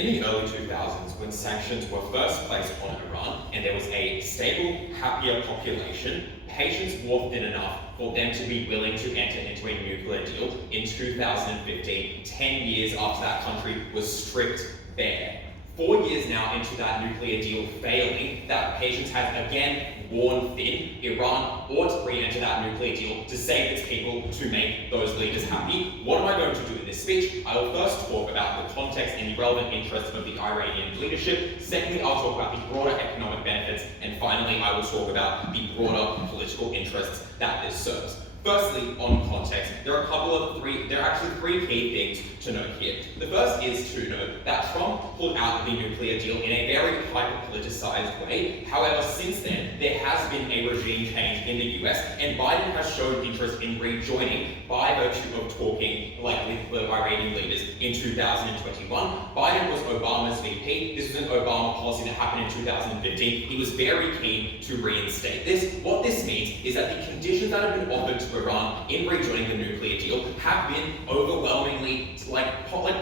In the early 2000s, when sanctions were first placed on Iran and there was a stable, happier population, patience wore thin enough for them to be willing to enter into a nuclear deal in 2015, 10 years after that country was stripped bare. 4 years now into that nuclear deal failing, that patience has again worn thin. Iran ought to re-enter that nuclear deal to save its people, to make those leaders happy. What am I going to do in this speech? I will first talk about the context and the relevant interests of the Iranian leadership. Secondly, I'll talk about the broader economic benefits. And finally, I will talk about the broader political interests that this serves. Firstly, on context, there are actually three key things to note here. The first is to note that Trump pulled out the nuclear deal in a very hyper-politicized way. However, since then, there has been a regime change in the US, and Biden has shown interest in rejoining by virtue of talking with the Iranian leaders in 2021. Biden was Obama's VP. This was an Obama policy that happened in 2015. He was very keen to reinstate this. What this means is that the conditions that have been offered to Iran in rejoining the nuclear deal have been overwhelmingly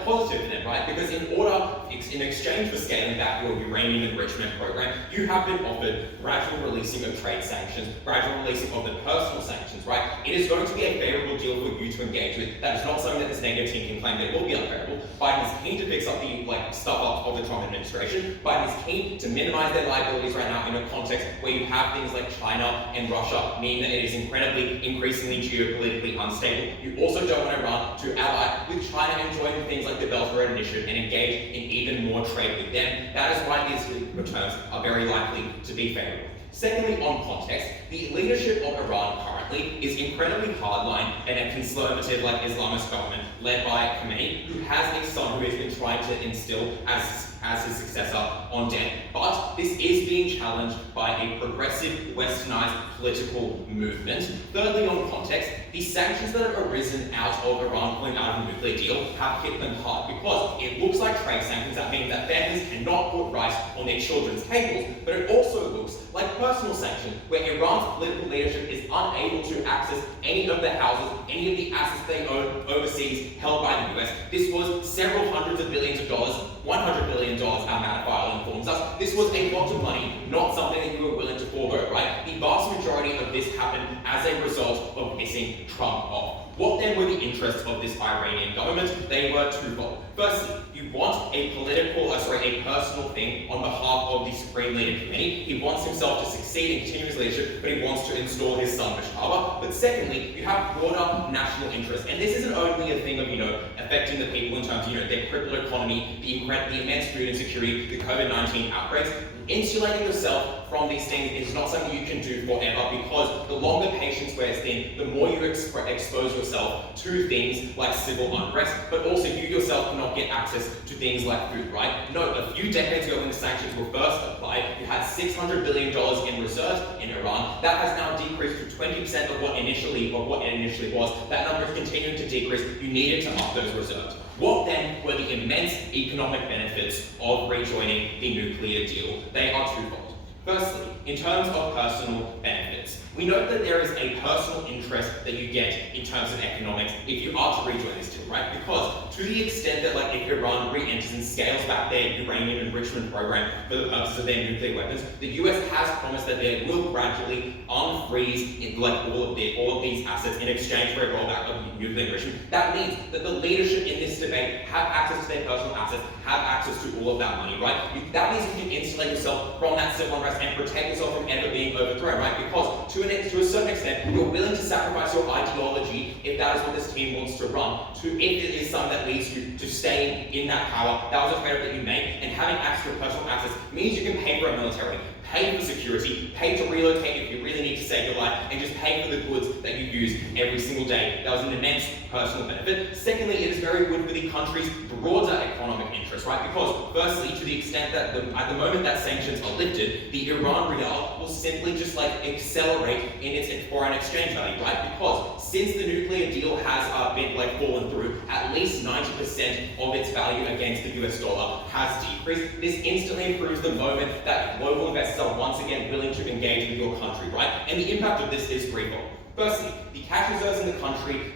positive for them, right? Because in exchange for scaling back your uranium enrichment program, you have been offered gradual releasing of trade sanctions, gradual releasing of the personal sanctions, right? It is going to be a favorable deal for you to engage with. That is not something that this negative team can claim that it will be unfavorable. Biden is keen to fix up the stuff up of the Trump administration. Biden is keen to minimize their liabilities right now in a context where you have things like China and Russia, meaning that it is increasingly geopolitically unstable. You also don't want Iran to ally with China and join things like the Belt and Road Initiative and engage in even more trade with them. That is why these returns are very likely to be favorable. Secondly, on context, the leadership of Iran currently is incredibly hardline and a conservative Islamist government led by Khamenei, who has a son who has been trying to instill as his successor on deck. But this is being challenged by a progressive, westernized political movement. Thirdly, on context, the sanctions that have arisen out of Iran pulling out of the nuclear deal have hit them hard because it looks like trade sanctions that mean that families cannot put rice on their children's tables, but it also looks like personal sanctions where Iran's political leadership is unable to access any of the houses, any of the assets they own overseas held by the US. This was several hundreds of billions of dollars, $100 billion, our matter file informs us. This was a lot of money, not something that you were willing to forego, right? The vast majority of this happened as a result of pissing Trump off. What then were the interests of this Iranian government? They were twofold. Firstly, you want a personal thing on behalf of the Supreme Leader Committee. He wants himself to succeed and continue his leadership, but he wants to install his son, Mashaba. But secondly, you have broader national interests. And this isn't only a thing of, affecting the people in terms of, their crippled economy, the immense food insecurity, the COVID-19 outbreaks. Insulating yourself from these things is not something you can do forever, because the longer patience wears thin, the more you expose yourself to things like civil unrest, but also you yourself cannot get access to things like food, right? No, a few decades ago when the sanctions were first applied, you had $600 billion in reserves in Iran. That has now decreased to 20% of what it initially was. That number is continuing to decrease. You needed to up those reserves. What then were the immense economic benefits of rejoining the nuclear deal? They are twofold. Firstly, in terms of personal benefits, we note that there is a personal interest that you get in terms of economics if you are to rejoin this deal, right? Because to the extent that if Iran re-enters and scales back their uranium enrichment program for the purposes of their nuclear weapons, the US has promised that they will gradually unfreeze all of these assets in exchange for a rollback of nuclear enrichment. That means that the leadership in this debate have access to their personal assets, have access to all of that money, right? That means you can insulate yourself from that civil unrest and protect yourself from ever being overthrown, right? Because to a certain extent, you're willing to sacrifice your ideology if that is what this team wants to run, if it is something that leads you to staying in that power. That was a trade-off that you make, and having access to personal access means you can pay for a military, pay for security, pay to relocate if you really need to save your life, and just pay for the goods that you use every single day. That was an immense personal benefit. Secondly, it is very good for the country's broader economic interests, right? Because firstly, to the extent that at the moment that sanctions are lifted, the Iran rial will simply just accelerate in its foreign exchange value, right? Because since the nuclear deal has been fallen through, at least 90% of its value against the US dollar has decreased. This instantly improves the moment that global investors are once again willing to engage with your country, right? And the impact of this is threefold. Firstly, the cash reserves in the country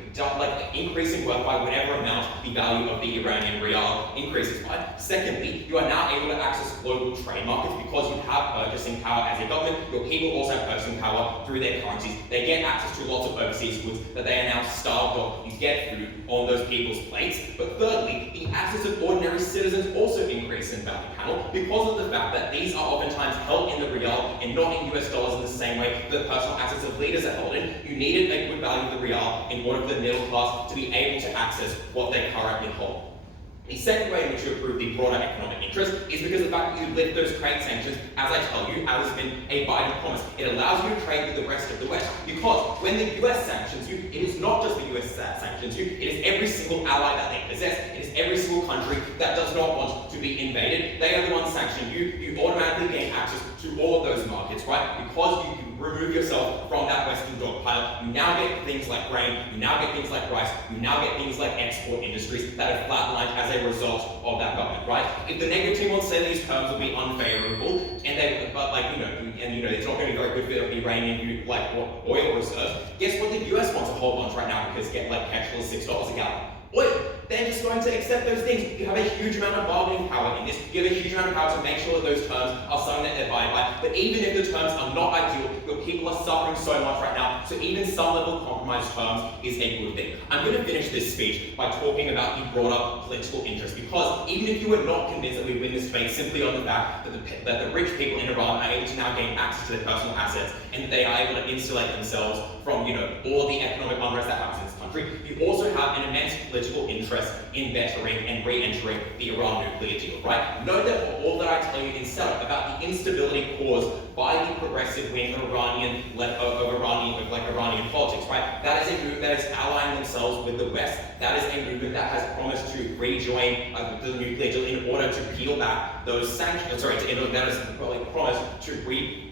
increasing worth by whatever amount the value of the Iranian rial increases by. Secondly, you are now able to access global trade markets because you have purchasing power as a government. Your people also have purchasing power through their currencies. They get access to lots of overseas goods that they are now starved of. You get food on those people's plates. But thirdly, the access of ordinary citizens also increase in value panel because of the fact that these are oftentimes held in the rial and not in US dollars in the same way that personal assets of leaders are held in. You needed a good value of the rial in order for the middle class to be able to access what they currently hold. The second way in which you approve the broader economic interest is because of the fact that you lift those trade sanctions, as I tell you, as has been a Biden promise. It allows you to trade with the rest of the West. Because when the US sanctions you, it is not just the US that sanctions you, it is every single ally that they possess. It is every single country that does not want to be invaded. They are the ones sanctioning you. You automatically gain access to all of those markets, right? Because you remove yourself from that Western dogpile, you now get things like grain, you now get things like rice, you now get things like export industries that are flatlined as a result of that government, right? If the negative team wants to say these terms will be unfavorable, and it's not going to be very good for the Iranian oil reserves, guess what the US wants to hold on to right now because petrol is $6 a gallon. Oil. They're just going to accept those things. You have a huge amount of bargaining power in this. You have a huge amount of power to make sure that those terms are something that they abide by. But even if the terms are not ideal, your people are suffering so much right now, so even some level of compromise terms is a good thing. I'm going to finish this speech by talking about the broader political interest, because even if you were not convinced that we win this debate simply on the fact that the rich people in Iran are able to now gain access to their personal assets and that they are able to insulate themselves from all the economic unrest that happens in this country, you also have an immense political interest in bettering and re-entering the Iran nuclear deal, right? Note that all that I tell you instead about the instability caused by the progressive wing of Iranian politics, right? That is a movement that is allying themselves with the West. That is a movement that has promised to rejoin the nuclear deal in order to peel back those sanctions. That has promised to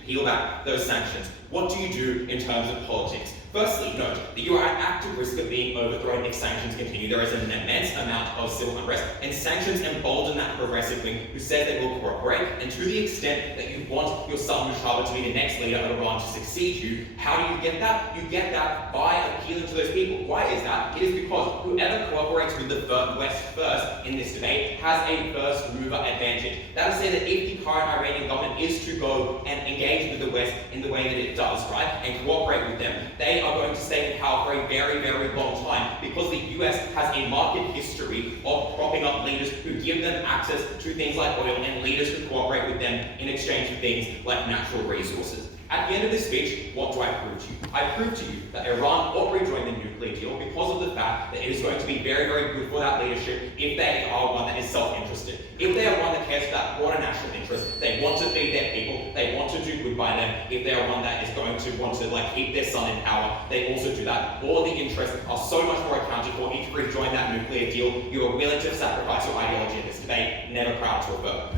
peel back those sanctions. What do you do in terms of politics? Firstly, note that you are at active risk of being overthrown if sanctions continue. There is an immense amount of civil unrest, and sanctions embolden that progressive wing who says they will cooperate. And to the extent that you want your son Musharraf to be the next leader of Iran to succeed you, how do you get that? You get that by appealing to those people. Why is that? It is because whoever cooperates with the West first in this debate has a first mover advantage. That is to say that if the current Iranian government is to go and engage with the West in the way that it does, right, and cooperate with them, they are going to stay in power for a very, very long time, because the US has a market history of propping up leaders who give them access to things like oil and leaders who cooperate with them in exchange for things like natural resources. At the end of this speech, what do I prove to you? I prove to you that Iran ought to rejoin the nuclear deal because of the fact that it is going to be very, very good for that leadership if they are one that is self-interested. If they are one that cares about broader national interest, they want to feed their people, they want to do good by them. If they are one that is going to want to keep their son in power, they also do that. All the interests are so much more accounted for if you rejoin that nuclear deal. You are willing to sacrifice your ideology in this debate, never proud to avert.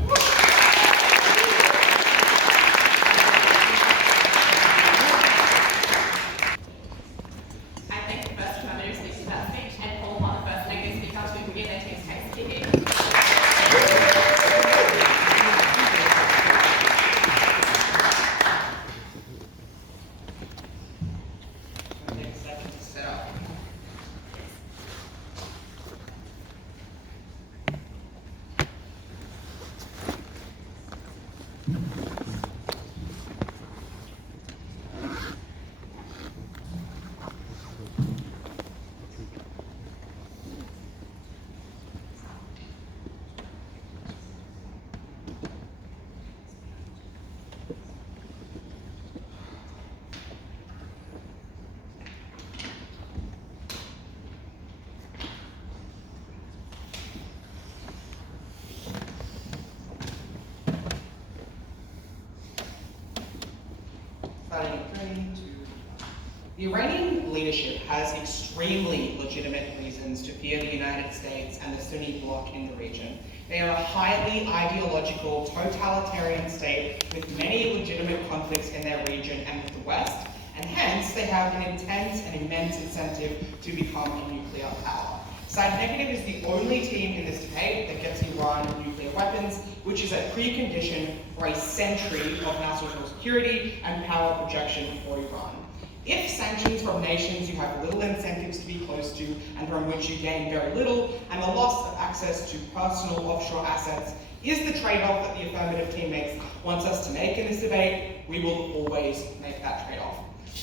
The Iranian leadership has extremely legitimate reasons to fear the United States and the Sunni bloc in the region. They are a highly ideological, totalitarian state with many legitimate conflicts in their region and with the West, and hence they have an intense and immense incentive to become a nuclear power. Side Negative is the only team in this debate that gets Iran nuclear weapons, which is a precondition for a century of national security and power projection for Iran. If sanctions from nations you have little incentives to be close to and from which you gain very little, and the loss of access to personal offshore assets is the trade-off that the affirmative teammates wants us to make in this debate, we will always make that trade-off.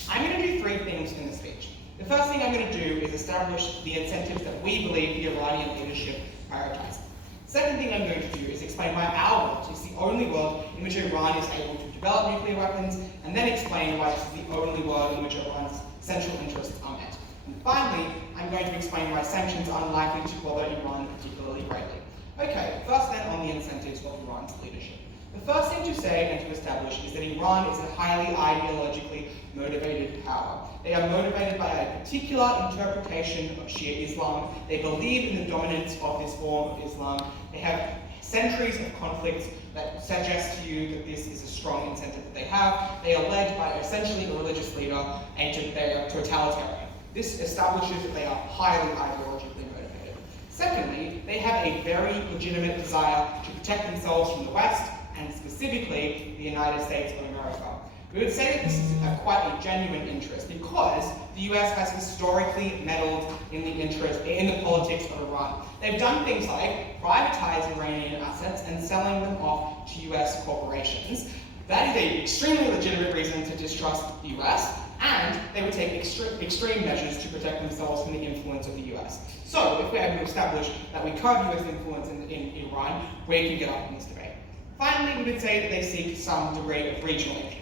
I'm going to do three things in the speech. The first thing I'm going to do is establish the incentives that we believe the Iranian leadership prioritizes. Second thing I'm going to do is explain why our world is the only world in which Iran is able to develop nuclear weapons, and then explain why this is the only world in which Iran's central interests are met. And finally, I'm going to explain why sanctions are unlikely to bother Iran particularly greatly. Okay, first then on the incentives of Iran's leadership. The first thing to say and to establish is that Iran is a highly ideologically motivated power. They are motivated by a particular interpretation of Shia Islam. They believe in the dominance of this form of Islam. They have centuries of conflicts that suggest to you that this is a strong incentive that they have. They are led by essentially a religious leader, and they are totalitarian. This establishes that they are highly ideologically motivated. Secondly, they have a very legitimate desire to protect themselves from the West, and specifically the United States of America. We would say that this is quite a genuine interest because the US has historically meddled in the politics of Iran. They've done things like privatize Iranian assets and selling them off to US corporations. That is an extremely legitimate reason to distrust the US, and they would take extreme measures to protect themselves from the influence of the US. So if we're able to establish that we curb US influence in Iran, we can get up in this debate. Finally, we would say that they seek some degree of regional influence.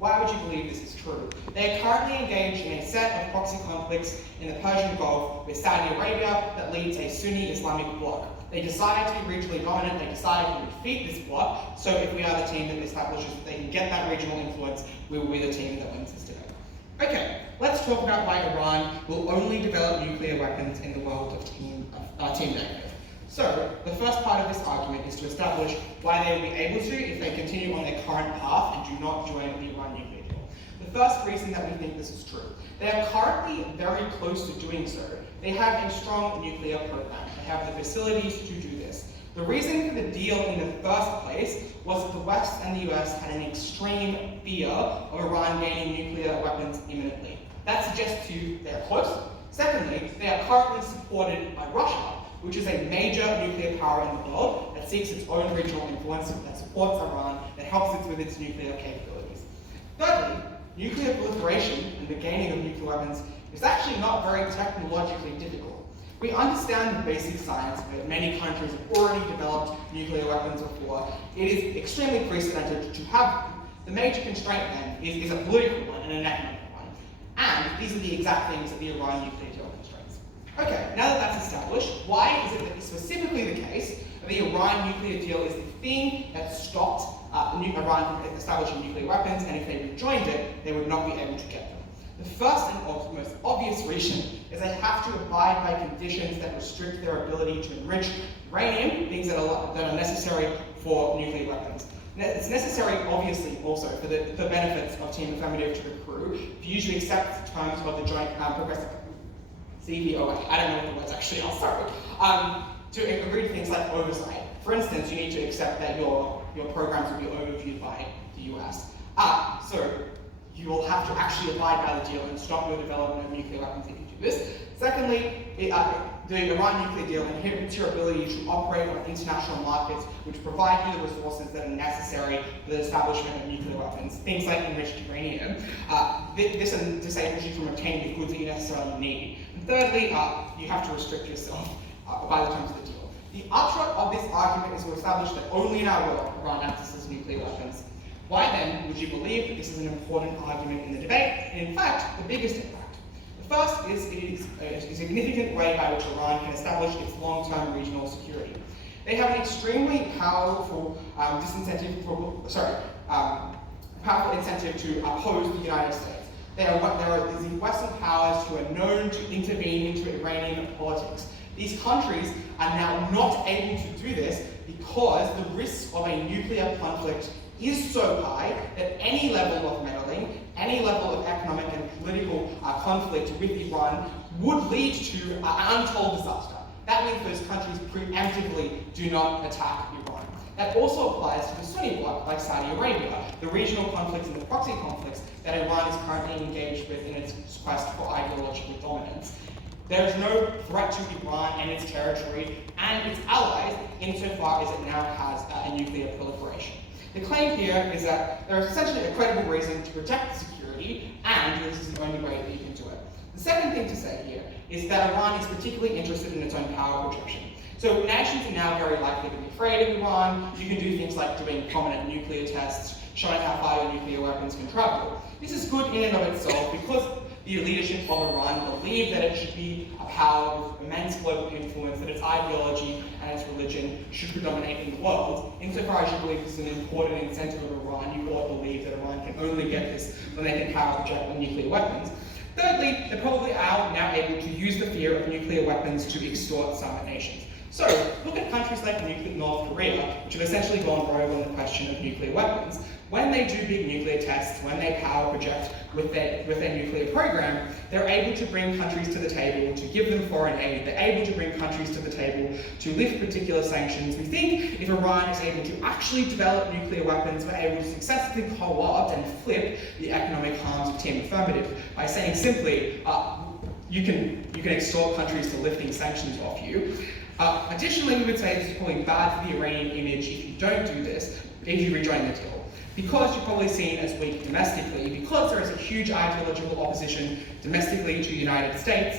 Why would you believe this is true? They are currently engaged in a set of proxy conflicts in the Persian Gulf with Saudi Arabia that leads a Sunni Islamic bloc. They decide to be regionally dominant, they decide to defeat this bloc, so if we are the team that establishes that they can get that regional influence, we will be the team that wins this debate. Okay, let's talk about why Iran will only develop nuclear weapons in the world of team negative. So, the first part of this argument is to establish why they will be able to if they continue on their current path and do not join the Iran nuclear deal. The first reason that we think this is true. They are currently very close to doing so. They have a strong nuclear program. They have the facilities to do this. The reason for the deal in the first place was that the West and the US had an extreme fear of Iran gaining nuclear weapons imminently. That suggests to you they are close. Secondly, they are currently supported by Russia, which is a major nuclear power in the world that seeks its own regional influence, that supports Iran, that helps it with its nuclear capabilities. Thirdly, nuclear proliferation and the gaining of nuclear weapons is actually not very technologically difficult. We understand the basic science that many countries have already developed nuclear weapons before. It is extremely precedented to have. The major constraint then is a political one and an economic one. And these are the exact things that the Iran nuclear deal constraints. Okay, now that that's established, why is it that specifically the case that the Iran nuclear deal is the thing that stopped Iran from establishing nuclear weapons, and if they rejoined it, they would not be able to get them? The first and most obvious reason is they have to abide by conditions that restrict their ability to enrich uranium, things that are necessary for nuclear weapons. It's necessary, obviously, also for the benefits of Team Affirmative to accrue, for you to accept the terms of the Joint Progressive JCPOA. I don't know what the words actually are, sorry. To agree to things like oversight. For instance, you need to accept that your programs will be overviewed by the US. So you will have to actually abide by the deal and stop your development of nuclear weapons if you do this. Secondly, the Iran nuclear deal inhibits your ability to operate on international markets which provide you the resources that are necessary for the establishment of nuclear weapons, things like enriched uranium. This disables you from obtaining the goods that you necessarily need. And thirdly, you have to restrict yourself by the terms of the deal. The upshot of this argument is to establish that only in our world Iran accesses nuclear weapons. Why then would you believe that this is an important argument in the debate, and in fact, the biggest impact? The first is it is a significant way by which Iran can establish its long-term regional security. They have an extremely powerful powerful incentive to oppose the United States. There are these Western powers who are known to intervene into Iranian politics. These countries are now not able to do this because the risk of a nuclear conflict is so high that any level of meddling, any level of economic and political conflict with Iran would lead to an untold disaster. That means those countries preemptively do not attack Iran. That also applies to the Sunni bloc, like Saudi Arabia, the regional conflicts and the proxy conflicts that Iran is currently engaged with in its quest for ideological dominance. There is no threat to Iran and its territory and its allies insofar as it now has a nuclear proliferation. The claim here is that there is essentially a credible reason to protect the security, and this is the only way that you can do it. The second thing to say here is that Iran is particularly interested in its own power projection. So nations are now very likely to be afraid of Iran. You can do things like doing prominent nuclear tests, showing how far your nuclear weapons can travel. This is good in and of itself because the leadership of Iran believe that it should be a power with immense global influence, that its ideology and its religion should predominate in the world. Insofar as you believe this is an important incentive of Iran, you ought to believe that Iran can only get this when they can power project with nuclear weapons. Thirdly, they probably are now able to use the fear of nuclear weapons to extort some nations. So, look at countries like North Korea, which have essentially gone rogue on the question of nuclear weapons. When they do big nuclear tests, when they power project with their nuclear program, they're able to bring countries to the table, to give them foreign aid. They're able to bring countries to the table to lift particular sanctions. We think if Iran is able to actually develop nuclear weapons, we're able to successfully co-opt and flip the economic harms of Team Affirmative by saying simply, you can extort countries to lifting sanctions off you. Additionally, we would say this is probably bad for the Iranian image if you don't do this, if you rejoin the deal. Because you're probably seen as weak domestically, because there is a huge ideological opposition domestically to the United States,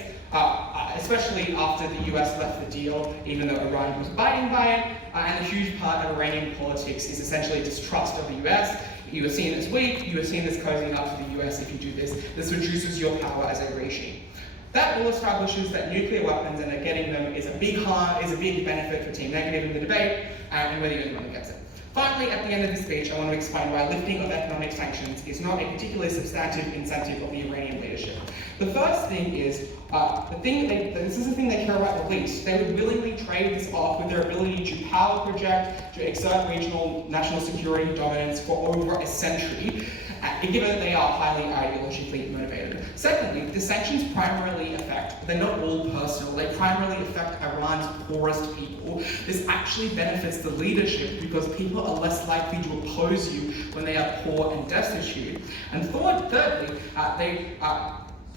especially after the US left the deal, even though Iran was abiding by it, and a huge part of Iranian politics is essentially distrust of the US. You are seen as weak, you are seen as cozying up to the US if you do this. This reduces your power as a regime. That all establishes that nuclear weapons and getting them is a big benefit for Team Negative in the debate, and whether you're the one who gets it. Finally, at the end of the speech, I want to explain why lifting of economic sanctions is not a particularly substantive incentive of the Iranian leadership. The first thing is, this is the thing they care about the least. They would willingly trade this off with their ability to power project, to exert regional national security dominance for over a century, given that they are highly ideologically motivated. Secondly, the sanctions primarily they're not all personal, they primarily affect Iran's poorest people. This actually benefits the leadership because people are less likely to oppose you when they are poor and destitute. And thirdly,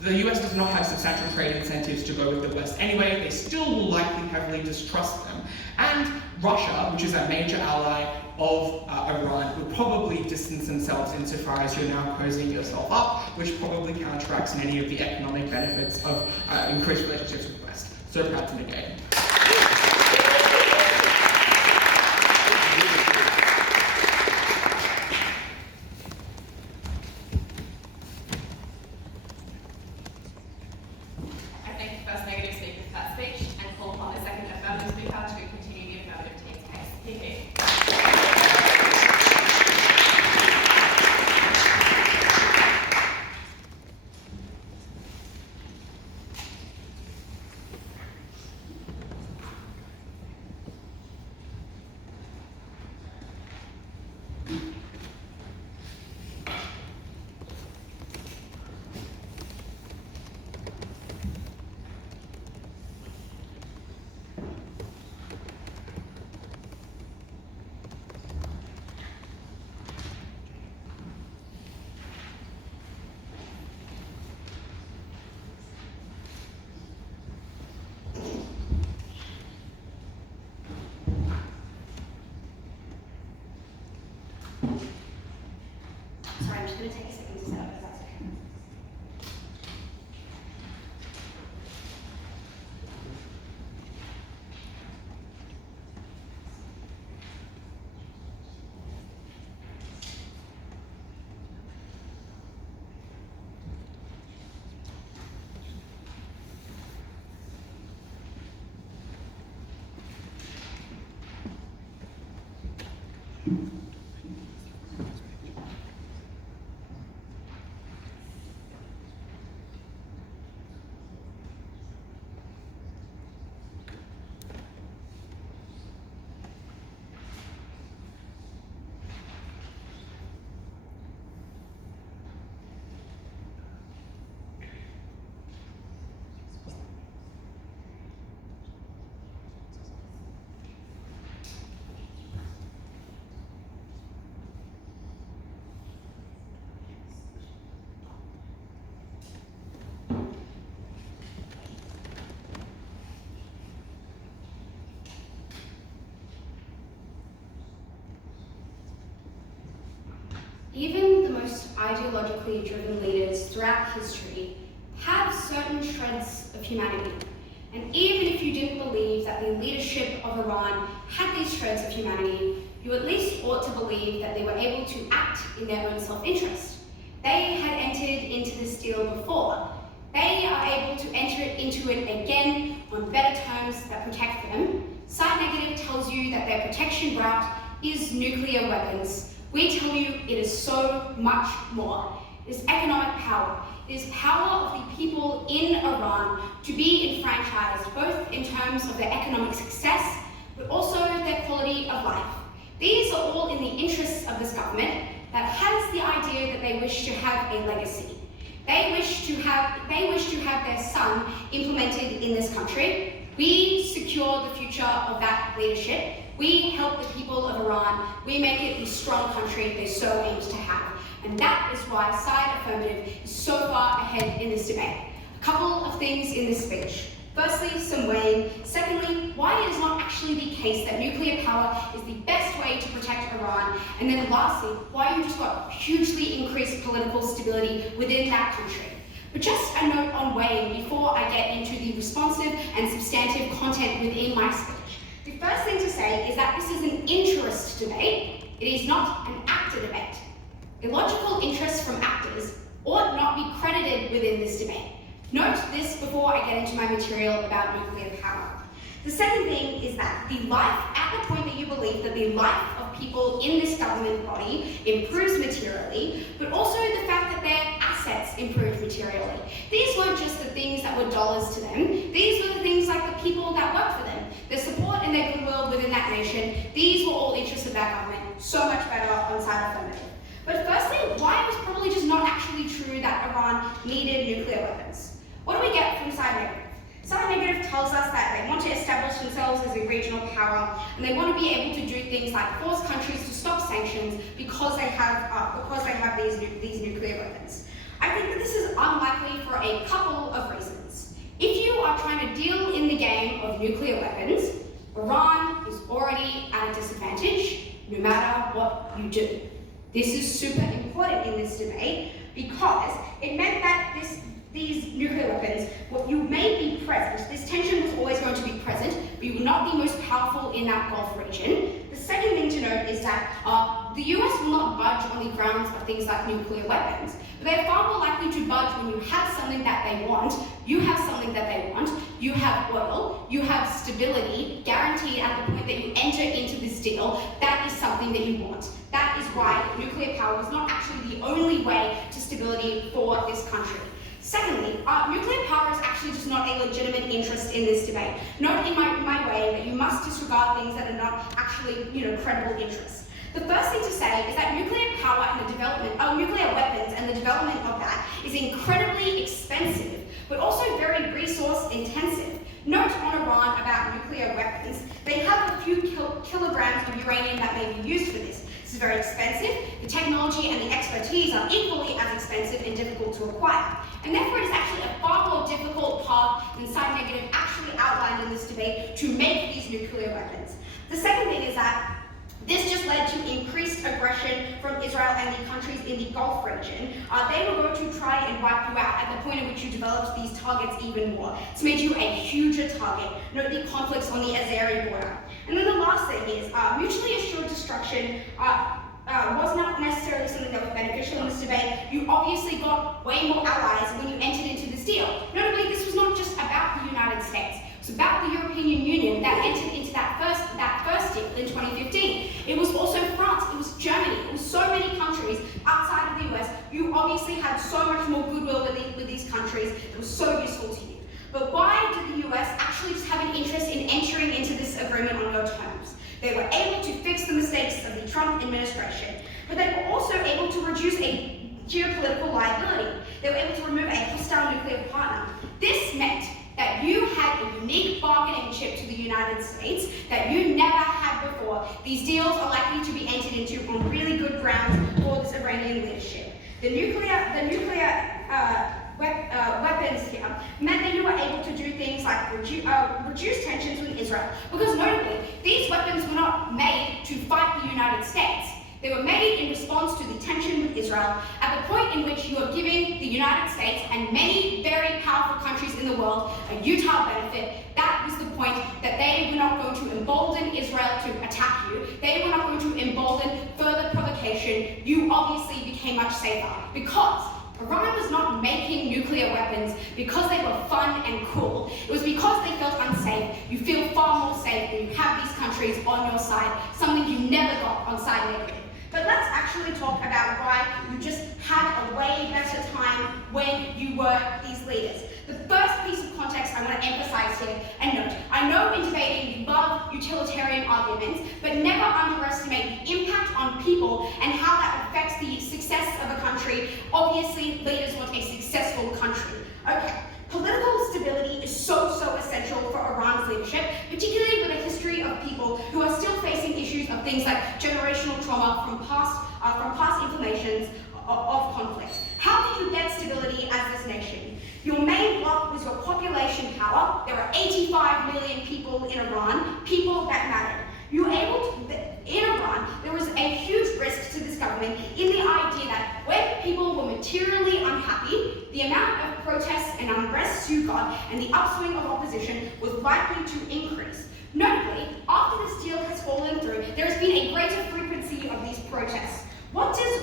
the US does not have substantial trade incentives to go with the West anyway. They still will likely heavily distrust them. And Russia, which is a major ally of Iran, would probably distance themselves insofar as you're now cozying yourself up, which probably counteracts many of the economic benefits of increased relationships with the West. So proud to negate. I thank the first negative speaker for that speech and call upon the second affirmative speaker to continue the affirmative team's case. Thank you. Sorry, I'm just going to take a second to set up, if that's okay. even the most ideologically driven leaders throughout history have certain shreds of humanity. And even if you didn't believe that the leadership of Iran had these shreds of humanity, you at least ought to believe that they were able to act in their own self-interest. They had entered into this deal before. They are able to enter into it again on better terms that protect them. Side negative tells you that their protection route is nuclear weapons. We tell you it is so much more. It is economic power. It is power of the people in Iran to be enfranchised, both in terms of their economic success, but also their quality of life. These are all in the interests of this government that has the idea that they wish to have a legacy. They wish to have their son implemented in this country. We secure the future of that leadership. We help the people of Iran. We make it the strong country they so aim to have. And that is why side affirmative is so far ahead in this debate. A couple of things in this speech. Firstly, some weighing. Secondly, why it is not actually the case that nuclear power is the best way to protect Iran. And then lastly, why you just got hugely increased political stability within that country. But just a note on weighing before I get into the responsive and substantive content within my speech. The first thing to say is that this is an interest debate. It is not an actor debate. Illogical interests from actors ought not be credited within this debate. Note this before I get into my material about nuclear power. The second thing is that the life, at the point that you believe that the life of people in this government body improves materially, but also the fact that their assets improve materially. These weren't just the things that were dollars to them, these were the things like the people that work for them, their support and their goodwill within that nation. These were all interests of that government, so much better on side affirmative. But firstly, why it was probably just not actually true that Iran needed nuclear weapons. What do we get from side negative? Side negative tells us that they want to establish themselves as a regional power, and they want to be able to do things like force countries to stop sanctions because they have these nuclear weapons. I think that this is unlikely for a couple of reasons. If you are trying to deal in the game of nuclear weapons, Iran is already at a disadvantage, no matter what you do. This is super important in this debate because it meant that these nuclear weapons, you may be present, this tension was always going to be present, but you were not the most powerful in that Gulf region. The second thing to note is that the US will not budge on the grounds of things like nuclear weapons, but they're far more likely to budge when you have something that they want, you have something that they want, you have oil, you have stability guaranteed at the point that you enter into this deal. That is something that you want. That is why nuclear power is not actually the only way to stability for this country. Secondly, nuclear power is actually just not a legitimate interest in this debate. Note in my way that you must disregard things that are not actually, credible interests. The first thing to say is that nuclear power and the development of nuclear weapons and the development of that is incredibly expensive, but also very resource intensive. Note on Iran about nuclear weapons, they have a few kilograms of uranium that may be used for this. This is very expensive. The technology and the expertise are equally as expensive and difficult to acquire. And therefore it is actually a far more difficult path than side negative actually outlined in this debate to make these nuclear weapons. The second thing is that this just led to increased aggression from Israel and the countries in the Gulf region. They were going to try and wipe you out at the point at which you developed these targets even more. It's made you a huger target. Note the conflicts on the Azeri border. And then the last thing is mutually assured destruction was not necessarily something that was beneficial in this debate. You obviously got way more allies when you entered into this deal. Notably, this was not just about the United States. It was about the European Union that entered into that first deal in 2015. It was also France, it was Germany, it was so many countries outside of the US. You obviously had so much more goodwill with these countries that was so useful to you. But why did the US actually just have an interest in entering into this agreement on your terms? They were able to fix the mistakes of the Trump administration, but they were also able to reduce a geopolitical liability. They were able to remove a hostile nuclear partner. This meant that you had a unique bargaining chip to the United States that you never had before. These deals are likely to be entered into on really good grounds for this Iranian leadership. The nuclear weapons here meant that you were able to do things like reduce tensions with Israel, because notably, these weapons were not made to fight the United States. They were made in response to the tension with Israel at the point in which you are giving the United States and many very powerful countries in the world a Utah benefit. That was the point that they were not going to embolden Israel to attack you. They were not going to embolden further provocation. You obviously became much safer because Iran was not making nuclear weapons because they were fun and cool. It was because they felt unsafe. You feel far more safe when you have these countries on your side, something you never got on side negative. But let's actually talk about why you just had a way better time when you were these leaders. The first piece of context I want to emphasize here, and note, I know in debating you love utilitarian arguments, but never underestimate the impact on people and how that affects the success of a country. Obviously, leaders want a successful country. Okay, political stability is so essential for Iran's leadership, particularly with a history of people who are still facing issues of things like generational trauma from past inflammations of conflict. How did you get stability as this nation? Your main block was your population power. There are 85 million people in Iran, people that mattered. You were able to, in Iran, there was a huge risk to this government in the idea that when people were materially unhappy, the amount of protests and unrest you got and the upswing of opposition was likely to increase. Notably, after this deal has fallen through, there has been a greater frequency of these protests. What does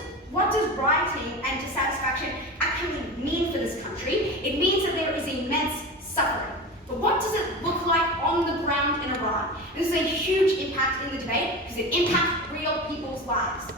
rioting and dissatisfaction actually mean for this country? It means that there is immense suffering. But what does it look like on the ground in Iran? This is a huge impact in the debate because it impacts real people's lives.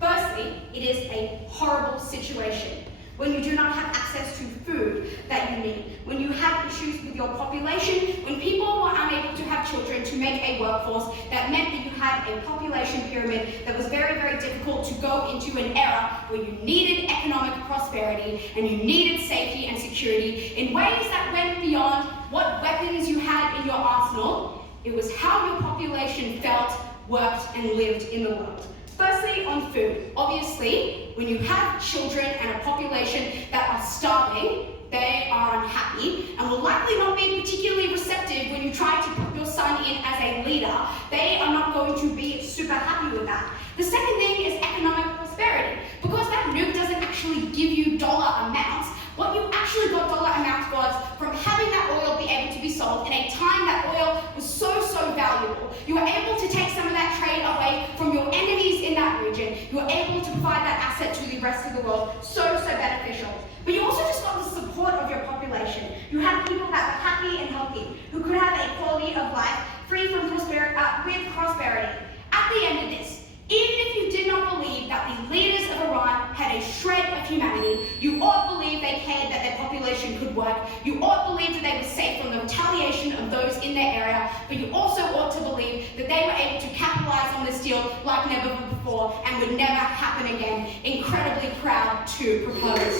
Firstly, it is a horrible situation when you do not have access to food that you need, when you have issues with your population, when people were unable to have children to make a workforce, that meant that you had a population pyramid that was very difficult to go into an era where you needed economic prosperity and you needed safety and security in ways that went beyond what weapons you had in your arsenal. It was how your population felt, worked, and lived in the world. Firstly, on food. Obviously, when you have children and a population that are starving, they are unhappy and will likely not be particularly receptive when you try to put your son in as a leader. They are not going to be super happy with that. The second thing is economic prosperity. Because that nuke doesn't actually give you dollar amounts, what you actually got dollar amounts was from having that oil be able to be sold in a time that oil was so valuable. You were able to take some of that trade away from your enemies in that region. You were able to provide that asset to the rest of the world. So beneficial. But you also just got the support of your population. You had people that were happy and healthy, who could have a quality of life free from prosperity, with prosperity. At the end of this, even if you did not believe that the leaders of Iran had a shred of humanity, you ought believe they cared that their population could work, you ought believe that they were safe from the retaliation of those in their area, but you also ought to believe that they were able to capitalize on this deal like never before and would never happen again. Incredibly proud to propose.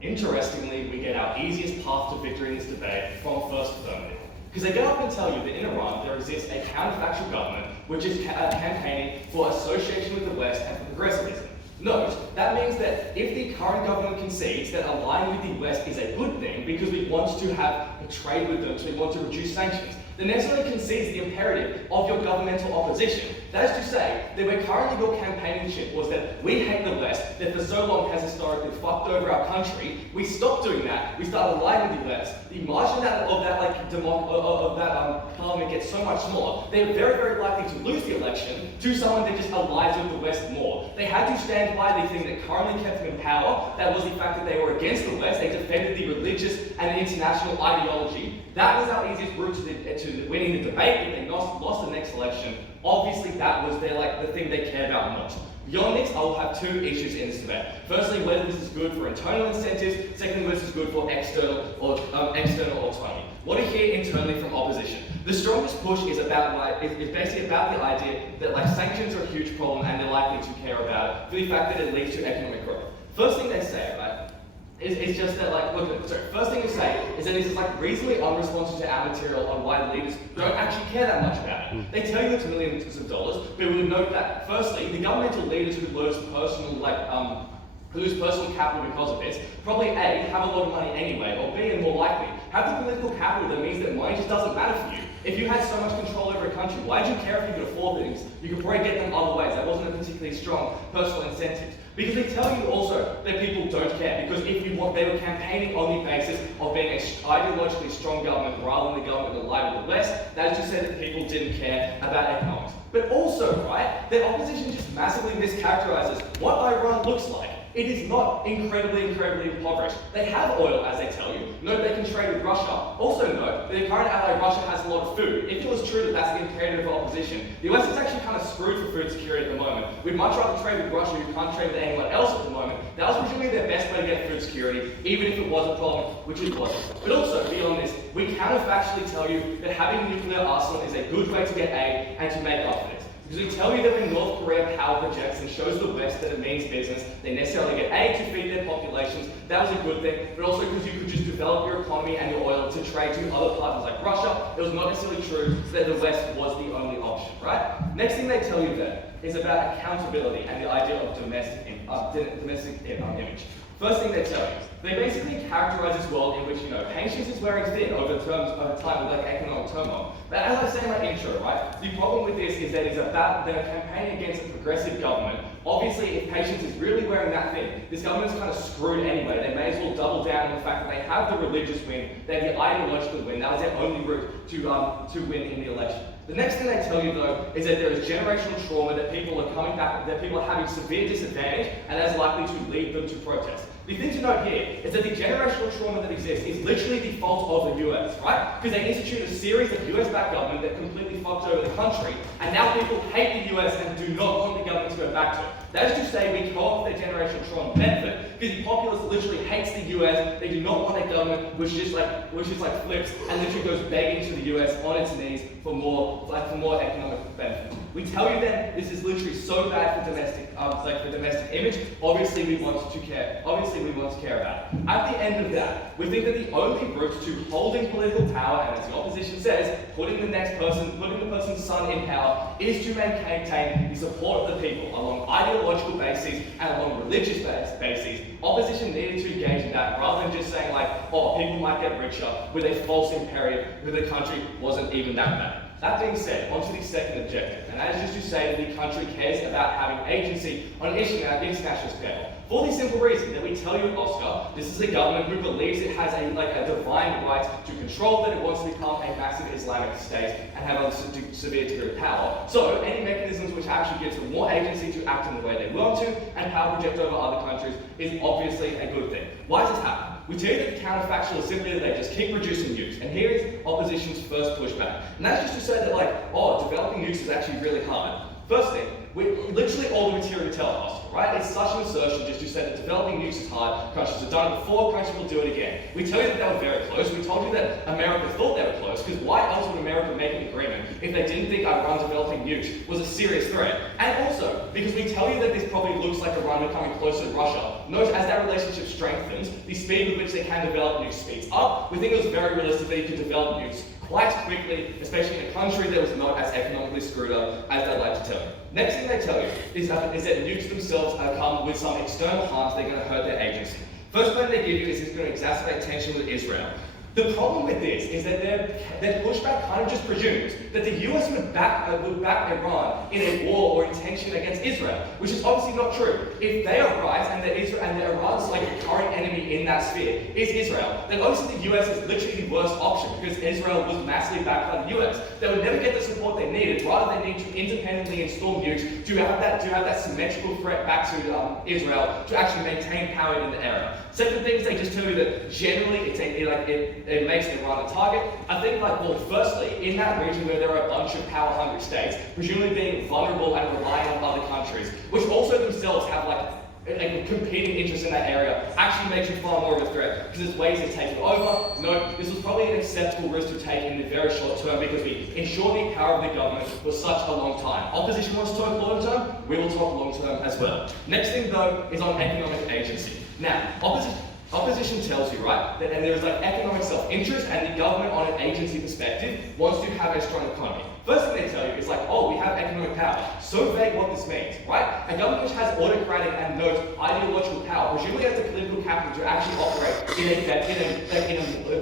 Interestingly, we get our easiest path to victory in this debate from first affirmative. Because they get up and tell you that in Iran there exists a counterfactual government which is campaigning for association with the West and for progressivism. Note, that means that if the current government concedes that aligning with the West is a good thing because we want to have a trade with them, so we want to reduce sanctions, then that sort of concedes the imperative of your governmental opposition. That is to say, that where currently your campaigning ship was that we hate the West, that for so long has historically fucked over our country, we stopped doing that, we started aligning with the West. The margin of that parliament gets so much smaller, they're very likely to lose the election to someone that just aligns with the West more. They had to stand by the thing that currently kept them in power, that was the fact that they were against the West, they defended the religious and international ideology. That was our easiest route to to winning the debate, if they lost the next election, obviously that was the thing they cared about most. Beyond this, I will have two issues in this debate. Firstly, whether this is good for internal incentives. Secondly, whether this is good for external autonomy. What do you hear internally from opposition? The strongest push is basically about the idea that sanctions are a huge problem and they're likely to care about it for the fact that it leads to economic growth. First thing they say, right, is just that first thing they say is that this is reasonably unresponsive to our material on why the leaders don't actually care that much about it. They tell you it's millions of dollars, but we would note that firstly, the governmental leaders could lose personal capital because of this, probably A, have a lot of money anyway, or B, and more likely, have the political capital that means that money just doesn't matter for you. If you had so much control over a country, why did you care if you could afford things? You could probably get them other ways. That wasn't a particularly strong personal incentive. Because they tell you also that people don't care, because they were campaigning on the basis of being an ideologically strong government rather than the government that lied with the West. That is to say that people didn't care about economics. But also, right, the opposition just massively mischaracterizes what Iran looks like. It is not incredibly impoverished. They have oil, as they tell you. Note they can trade with Russia. Also note that the current ally Russia has a lot of food. If it was true that that's the imperative of opposition, the US is actually kind of screwed for food security at the moment. We'd much rather trade with Russia, who can't trade with anyone else at the moment. That was presumably their best way to get food security, even if it was a problem, which it wasn't. But also, beyond this, we counterfactually tell you that having a nuclear arsenal is a good way to get aid and to make up for this. Because we tell you that when North Korea power projects and shows the West that it means business, they necessarily get aid to feed their populations. That was a good thing, but also because you could just develop your economy and your oil to trade to other partners like Russia. It was not necessarily true that the West was the only option, right? Next thing they tell you then is about accountability and the idea of domestic image. First thing they tell you, they basically characterize this world in which, patience is wearing thin over time with economic turmoil. But as I say in my intro, right, the problem with this is that it's about their campaign against a progressive government. Obviously, if patience is really wearing that thin, this government's kind of screwed anyway. They may as well double down on the fact that they have the religious win, they have the ideological win. That was their only route to win in the election. The next thing they tell you, though, is that there is generational trauma, that people are coming back, that people are having severe disadvantage, and that's likely to lead them to protest. The thing to note here is that the generational trauma that exists is literally the fault of the US, right? Because they instituted a series of US-backed government that completely fucked over the country, and now people hate the US and do not want the government to go back to it. That is to say, we co-opt their generational trauma benefit, because the populace literally hates the US, they do not want a government which just flips and literally goes begging to the US on its knees for more economic benefit. We tell you then this is literally so bad for domestic image. Obviously we want to care about it. At the end of that, we think that the only route to holding political power, and as the opposition says, putting the person's son in power, is to maintain the support of the people along ideological bases and along religious bases. Opposition needed to engage in that rather than just saying people might get richer with a false imperative that the country wasn't even that bad. That being said, onto the second objective, and that is just to say that the country cares about having agency on an international scale. For the simple reason that we tell you at Oscar, this is a government who believes it has a divine right to control, that it wants to become a massive Islamic state and have a severe degree of power. So any mechanisms which actually gives them more agency to act in the way they want to and power project over other countries is obviously a good thing. Why does this happen? We tell you that the counterfactual is simply that they just keep producing nukes. And here is opposition's first pushback. And that's just to say that developing nukes is actually really hard. First thing, literally all the material to tell us, right? It's such an assertion just to say that developing nukes is hard. Countries have done it before, countries will do it again. We tell you that they were very close. We told you that America thought they were close, because why else would America make an agreement if they didn't think Iran developing nukes was a serious threat? And also, because we tell you that this probably looks like Iran becoming closer to Russia. Note, as that relationship strengthens, the speed with which they can develop nukes speeds up. We think it was very realistic that you could develop nukes quite quickly, especially in a country that was not as economically screwed up as they like to tell you. Next thing they tell you is that nukes themselves come with some external harms that are going to hurt their agency. First point they give you is it's going to exacerbate tension with Israel. The problem with this is that their pushback kind of just presumes that the US would back Iran in a war or in tension against Israel, which is obviously not true. If they are right and that Iran's a current enemy in that sphere is Israel, then obviously the US is literally the worst option because Israel was massively backed by the US. They would never get the support they needed, rather they need to independently install nukes to have that symmetrical threat back to Israel to actually maintain power in the area. Second thing is they just tell you that generally it makes Iran a target. I think firstly, in that region where there are a bunch of power-hungry states, presumably being vulnerable and relying on other countries, which also themselves have a competing interest in that area, actually makes you far more of a threat because there's ways to take you over. No, this was probably an acceptable risk to take in the very short term because we ensure the power of the government for such a long time. Opposition wants to talk long term, we will talk long term as well. Next thing though is on economic agency. Now, opposition tells you, right, that and there is economic self-interest and the government on an agency perspective wants to have a strong economy. First thing they tell you is we have economic power. So vague what this means, right? A government which has autocratic and no ideological power presumably has the political capital to actually operate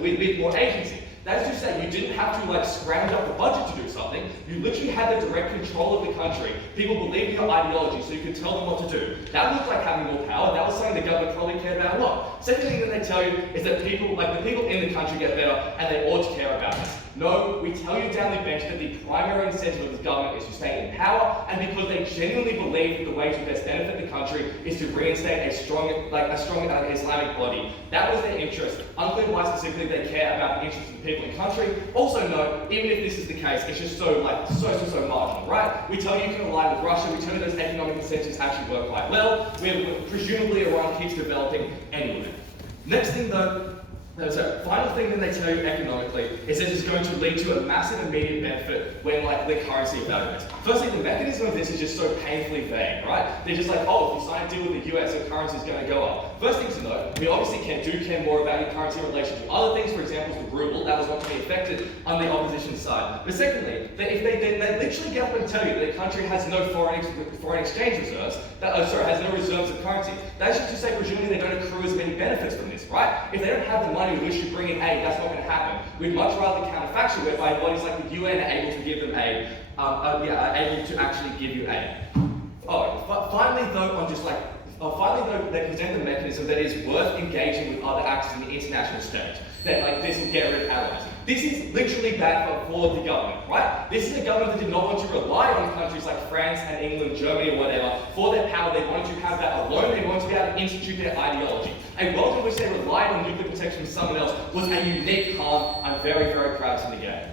with more agency. That is to say, you didn't have to scrounge up the budget to do something. You literally had the direct control of the country. People believed in your ideology, so you could tell them what to do. That looked like having more power. That was something the government probably cared about a lot. Second thing that they tell you is that the people in the country get better, and they ought to care about this. No, we tell you down the bench that the primary incentive of the government is to stay in power, and because they genuinely believe that the way to best benefit the country is to reinstate a strong Islamic body. That was their interest. Unclear why specifically they care about the interests of the people in the country. Also note, even if this is the case, it's just so marginal, right? We tell you can ally with Russia, we tell you those economic incentives actually work quite well. Presumably Iran keeps developing anyway. Next thing though, so final thing that they tell you economically is that it's going to lead to a massive immediate benefit when the currency evaluates. Firstly, the mechanism of this is just so painfully vague, right? They're just if you sign a deal with the US, your currency is going to go up. First thing to note, we obviously care more about your currency in relation to other things, for example, the ruble, that was not to be affected on the opposition side. But secondly, if they literally get up and tell you that the country has no foreign exchange reserves, has no reserves of currency, that's just to say presumably they don't accrue as many benefits from this, right? If they don't have the money with which to bring in aid, that's not going to happen. We'd much rather counterfactual whereby bodies like the UN are able to give them aid, are able to actually give you aid. Finally though, they present a mechanism that is worth engaging with other actors in the international stage. That this will get rid of allies. This is literally bad for the government, right? This is a government that did not want to rely on countries like France and England, Germany or whatever for their power. They wanted to have that alone. They wanted to be able to institute their ideology. A world in which they relied on nuclear protection from someone else was a unique harm. I'm very, very proud to negate.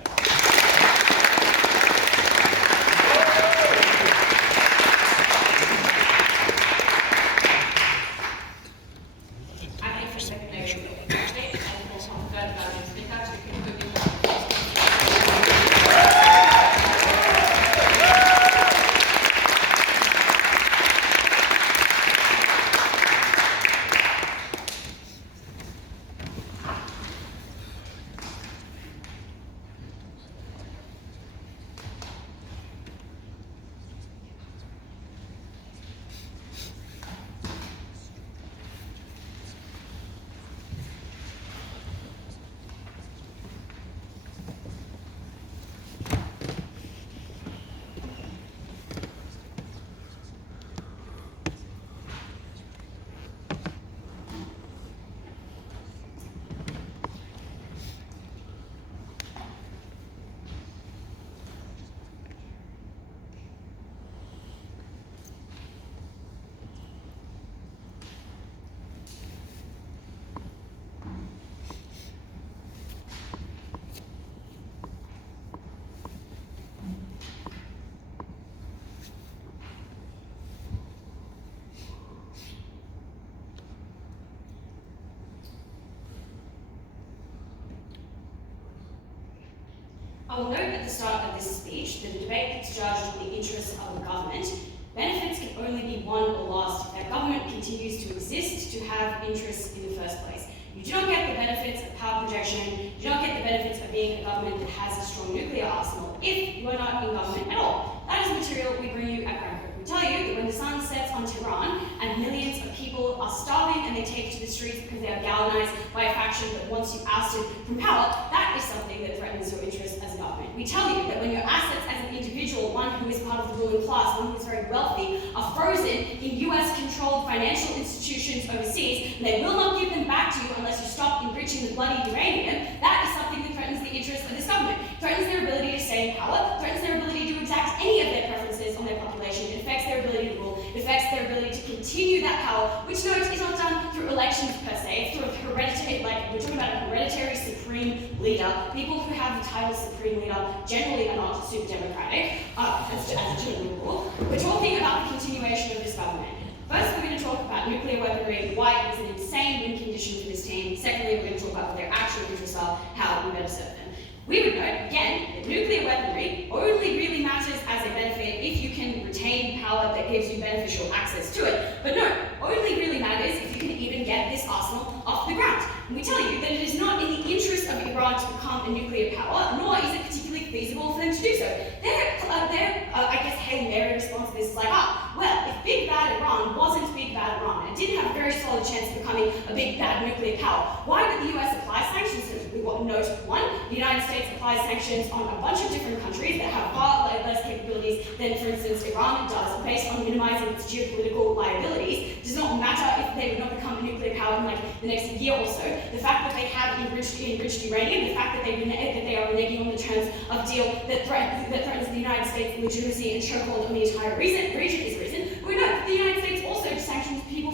I will note at the start of this speech that a debate that's judged on the interests of a government, benefits can only be won or lost if that government continues to exist to have interests in the first place. You do not get the benefits of power projection, you do not get the benefits of being a government that has a strong nuclear arsenal if you are not in government at all. That is material we bring you at Brank. We tell you that when the sun sets on Tehran and millions of people are starving and they take to the streets because they are galvanized by a faction that wants you ousted from power, that is something that threatens your interests as a government. We tell you that when your assets as an individual, one who is part of the ruling class, one who is very wealthy, are frozen in US-controlled financial institutions overseas, and they will not give them back back to you unless you stop enriching the bloody uranium, that is something that threatens the interests of this government, threatens their ability to stay in power, threatens their ability to exact any of their preferences on their population, it affects their ability to rule, it affects their ability to continue that power, which note is not done through elections per se, it's through a hereditary, like we're talking about a hereditary supreme leader. People who have the title supreme leader generally are not super democratic, as a general rule. We're talking about the continuation of this government. First, we're going to talk about nuclear weaponry, why it is an insane win condition for this team. Secondly, we're going to talk about what their actual interests are, how we better serve them. We would note, again, that nuclear weaponry only really matters as a benefit if you can retain power that gives you beneficial access to it. But no, only really matters if you can even get this arsenal off the ground. And we tell you that it is not in the interest of Iran to become a nuclear power, nor is it particularly feasible for them to do so. Their I guess, Hail Mary response to this is like, well, if big bad Iran wasn't big bad Iran and didn't have a very solid chance of becoming a big bad nuclear power, why would the US apply sanctions? We want note one, the United States applies sanctions on a bunch of different countries that have far less capabilities than, for instance, Iran does, based on minimizing its geopolitical liabilities. It does not matter if they would not become a nuclear power in like the next year or so. The fact that they have enriched uranium, the fact that they are reneging on the terms of deal that threatens the United States' legitimacy and chokehold on the entire region is reason. We know that the United States also sanctions people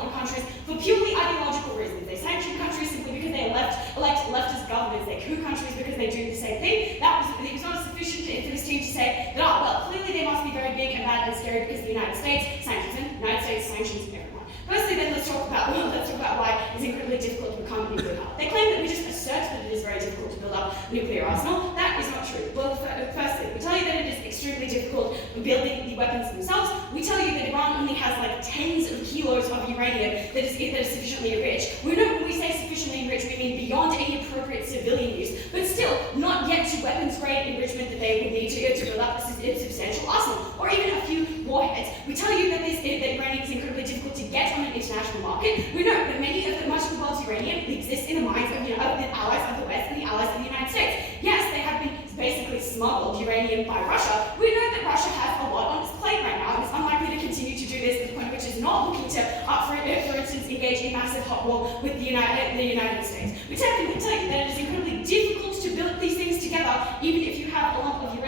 and countries for purely ideological reasons. They sanction countries simply because they elect leftist governments. They coup countries because they do the same thing. It was not sufficient for this team to say that, well, clearly they must be very big and bad and scary because the United States sanctions them. The United States sanctions everyone. Firstly, then let's talk about why it's incredibly difficult to become a nuclear power. They claim that we just assert that it is very difficult to build up a nuclear arsenal. That is not true. Well, firstly, we tell you that it is extremely difficult building the weapons themselves. We tell you that Iran only has like tens of kilos of uranium that is sufficiently enriched. We know when we say sufficiently enriched, we mean beyond any appropriate civilian use, but still not yet to weapons grade enrichment that they would need to build up a substantial arsenal, or even a few warheads. We tell you that uranium is incredibly difficult to get on an international market. We know that much of the world's uranium exists in the minds of the allies of the West and the allies of the United States. Yes, they have been basically smuggled uranium by Russia. We know that Russia has a lot on its plate right now and is unlikely to continue to do this to the point which is not looking to, for instance, engage in massive hot war with the United States. We tell you that it is incredibly difficult to build these things together, even if you have a lump of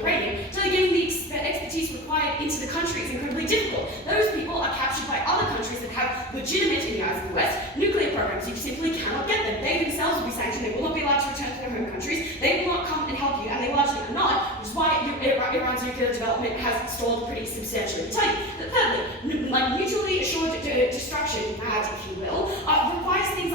uranium. So getting the expertise required into the country is incredibly difficult. Those people are captured by other countries that have legitimate, in the eyes of the West, nuclear programs. You simply cannot get them. They themselves will be sanctioned. They will not be allowed to return to their home countries. They will not come and help you, and they largely are not, which is why Iran's nuclear development has stalled pretty substantially. We tell you that thirdly, mutually assured destruction, if you will, requires things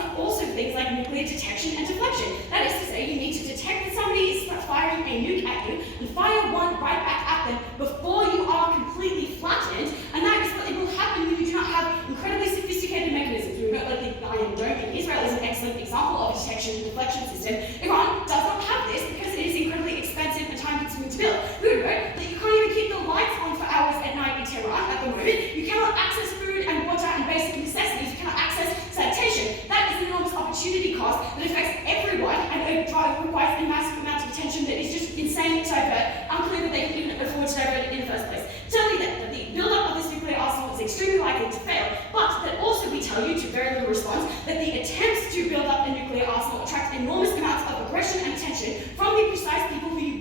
like nuclear detection and deflection. That is to say, you need to detect that somebody is firing a nuke at you and fire one right back at them before you are completely flattened, and that is what will happen when you do not have incredibly sophisticated mechanisms. We know, like the Iron Dome in Israel is an excellent example of a detection and deflection system. Iran does not have this because it is incredibly expensive and time-consuming to build. We know that you can't even keep the lights on for hours at night in Tehran at the moment. You cannot access food and water and basic necessities. You cannot access sanitation. That is an enormous opportunity cost that affects everyone and it requires a massive amount of attention that is just insane to divert. Unclear that they can even afford to divert it in the first place. Tell you that the build-up of this nuclear arsenal is extremely likely to fail, but that also we tell you, to very little response, that the attempts to build up a nuclear arsenal attract enormous amounts of aggression and attention from the precise people who you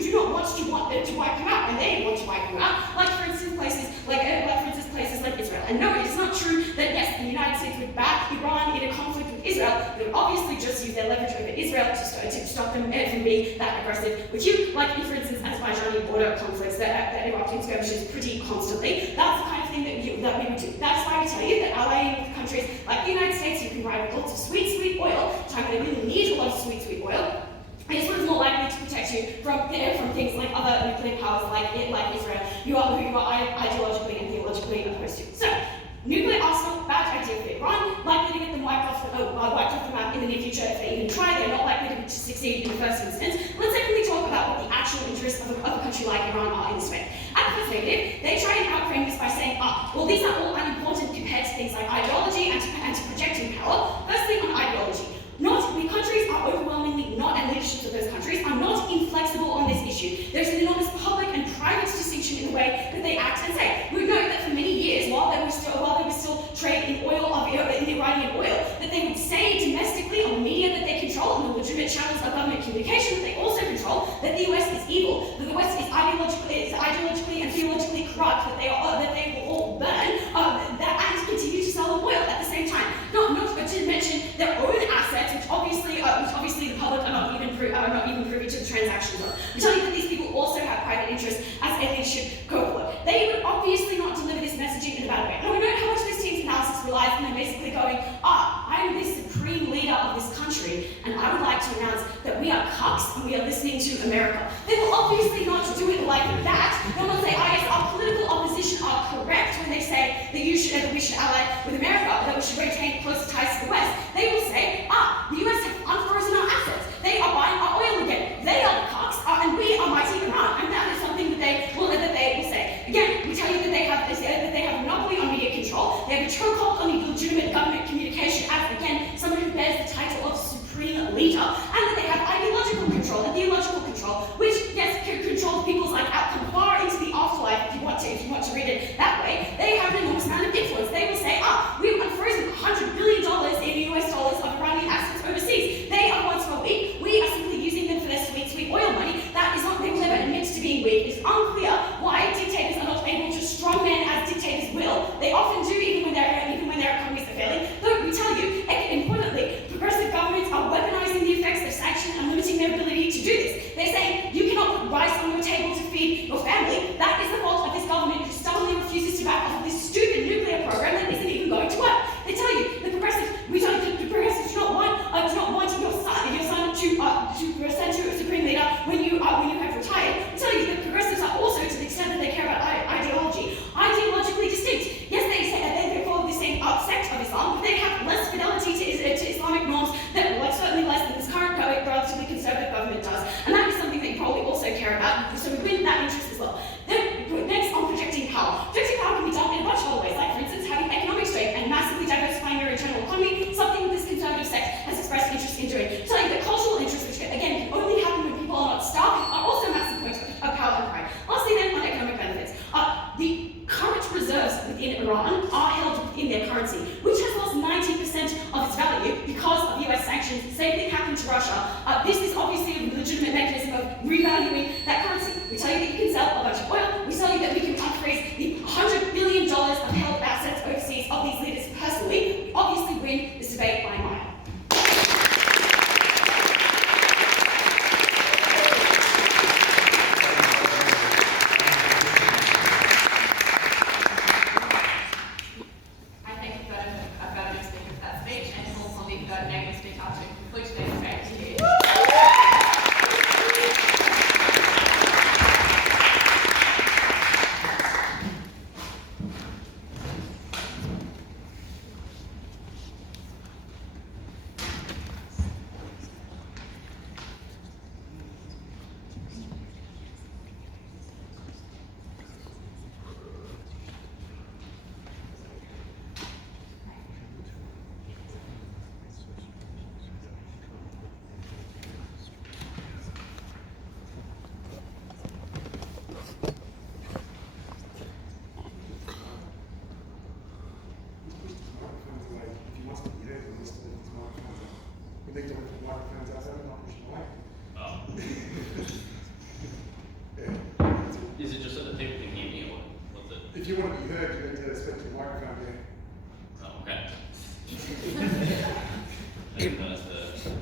do not want to wipe you out, and they want to wipe you out, like for instance places like Israel. And no, it is not true that yes, the United States would back Iran in a conflict with Israel. They would obviously just use their leverage over Israel to stop them from being that aggressive with you, like in, for instance, Azerbaijani border conflicts that erupt in skirmishes pretty constantly. That's the kind of thing that we would do. That's why we tell you that allying with countries like the United States, you can provide lots of sweet oil, time when they really need a lot of sweet oil. And it's what is more likely to protect you from things like other nuclear powers like Israel, who you are ideologically and theologically opposed to. So, nuclear arsenal, bad idea for Iran, likely to get them wiped off the map in the near future if they even try. They're not likely to succeed in the first instance. Let's secondly talk about what the actual interests of a country like Iran are in this way. At the Affirmative, they try and outframe this by saying, well, these are all unimportant compared to things like ideology and to projecting power. Firstly, on ideology. The countries are overwhelmingly not, and leaderships of those countries are not inflexible on this issue. There's an enormous public and private distinction in the way that they act and say. We know that for many years, while there was still trade in oil in Iran Iranian oil, that they would say domestically on the media that they control and the legitimate channels of government communication that they also control, that the US is evil, that the West is ideologically and theologically corrupt, that they will all burn, and continue to sell them oil at the same time. Not to mention their own assets, which obviously the public are not even privy to the transactions of. We tell you that these people also have private interests as a leadership cohort. They would obviously not deliver this messaging in a bad way. Now we know how much this team's analysis relies on them basically going, I am the supreme leader of this country, and I would like to announce that we are cucks and we are listening to America. They will obviously not do it like that. They will not say, yes, our political opposition are correct when they say that we should ally with America, that we should retain close ties to the West. They will say, the US have unfrozen our assets. They are buying our oil again. They are the cucks, and we are mighty Iran. And that is something that they will say. Again, we tell you that they have a monopoly on media control. They have a chokehold on the legitimate government communication as, again, someone who bears the title of supreme leader, and that they have ideological control and theological control, which, yes, controls people's outcome far into the afterlife if you want to read it that way. They have an enormous amount of influence. They will say, we've unfrozen $100 billion in US dollars of Iranian assets overseas. They are once more weak. We are simply using them for their sweet, sweet oil money. That is not, they will never admit to being weak. It's unclear why dictators are not able to strongman as dictators will. They often do, even when their economies are failing. Though we tell you, importantly, progressive governments are weaponizing the effects of sanction and limiting their ability to do this. They're saying you cannot put rice on your table to feed your family. That is the fault of this government who stubbornly refuses to back off of this stupid nuclear program that isn't even going to work. They tell you the progressives do not want your son to send to a supreme leader when you have retired. They tell you that progressives are also, to the extent that they care about ideology, ideologically distinct. Yes, they say they follow the same sect of Islam, but they have less fidelity to Islamic norms that certainly less than this current relatively conservative government does. And that is something that you probably also care about, so we win that interest as well. Then, next on projecting power. Projecting power can be done in a bunch of other ways, like for instance having economic strength and massively diversifying your internal economy, something that this conservative sect has expressed interest in doing. So the cultural interest, which again can only happen when people are not starving, are also massive points of power and pride. Lastly then, on economic benefits. The current reserves within Iran are held within their currency, which has lost 90% of its value because of US sanctions. Same thing happened to Russia. This is obviously a legitimate mechanism of revaluing that currency. We tell you that you can sell a bunch of oil. We tell you that we can unfreeze the $100 billion of held assets overseas of these leaders personally. We obviously win this debate by a mile. Is it just so that people can hear me, or what's it? If you want to be heard, you need to speak to the microphone there. Oh, okay. I think that's my question.